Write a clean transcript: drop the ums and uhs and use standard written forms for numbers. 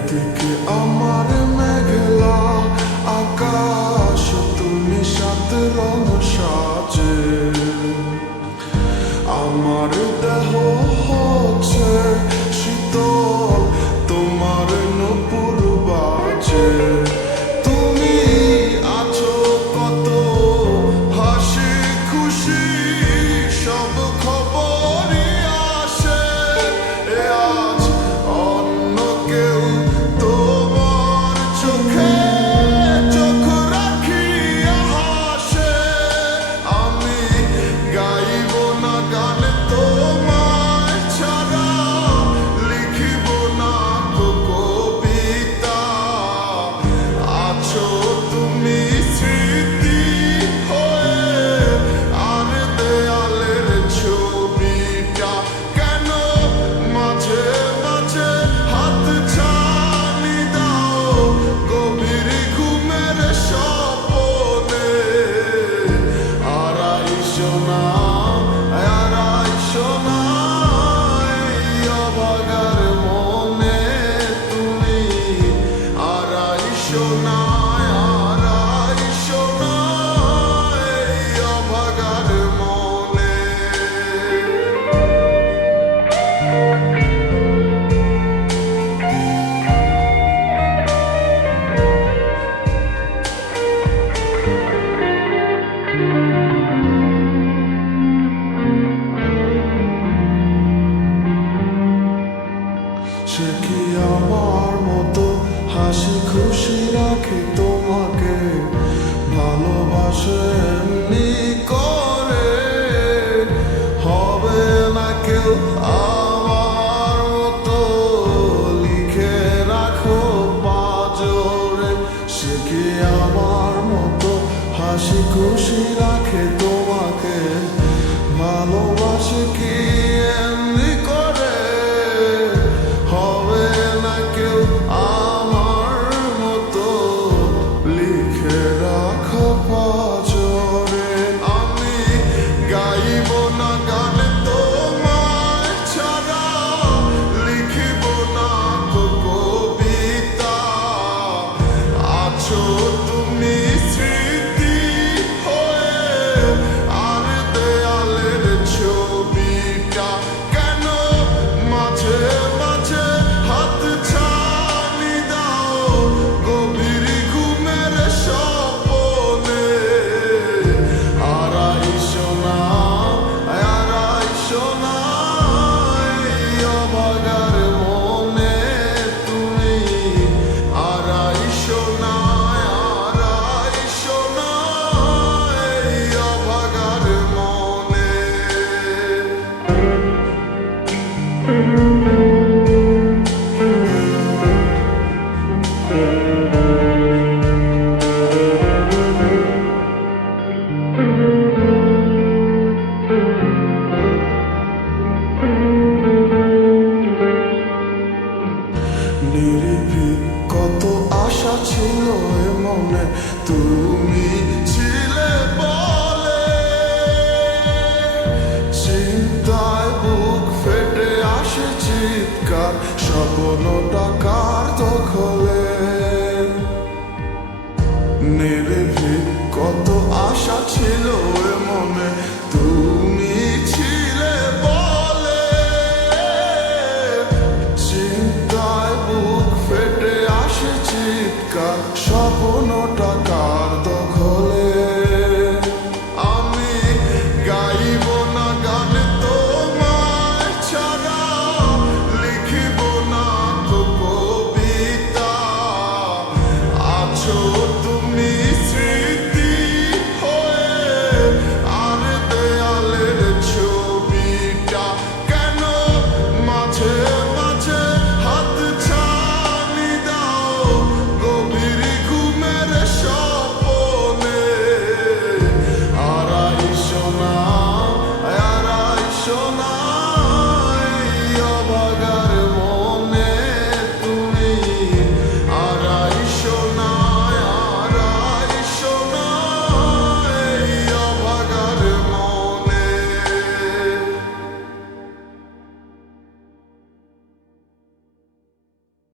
একদিকে আমার মেঘলা আকাশ, তুমি সাত রং সাজে। আমার দেহ হচ্ছে শীতল, তোমার নূপুর বাজে। তুমি আছো কত হাসি খুশি, সব খবরই আসে। আজ অন্য কেউ তোমার চোখে চোখ রাখিয়া হাসে। আমি গাইব না গান তোমায় ছাড়া, লিখিব না কবিতা। আছো তুমি স্মৃতি হয়ে, আর দেয়ালের ছবিটা কেন মাঝে মাঝে হাত ছানি দাও গভীর ঘুমের স্বপনে। আড়াইশো না এই অভাগার মনে তুমি। আড়াইশো না এই অভাগার মনে। সে কি আমার মতো হাসি খুশি রাখে তোমাকে, ভালোবাসে এমনি করে? হবে না কেউ আমার মতো, লিখে রাখো পাঁজরে। সে কি আমার মতো হাসি খুশি রাখে তোমাকে, ভালোবাসে কি এমনি করে? হবে না কেউ আমার মতো, লিখে রাখো পাঁজরে। আমি গাইব না গান তোমায় ছাড়া, লিখিব না কবিতা। আছো তুমি স্মৃতি হয়ে, আর দেয়ালের ছবিটা কেন মাঝে মাঝে হাত ছানি দাও গভীর ঘুমের স্বপনে। আড়াইশো না এই অভাগার মনে তুমি। আড়াইশো না এই অভাগার মনে। নিরিবিলি কত আশা ছিল এ মনে, তুমি ছিলে বলে। চিন্তায় বুক ফেটে আসে চিৎকার, স্বপ্ন টাকার দখলে। নিরিবিলি কত আশা ছিল এ মনে,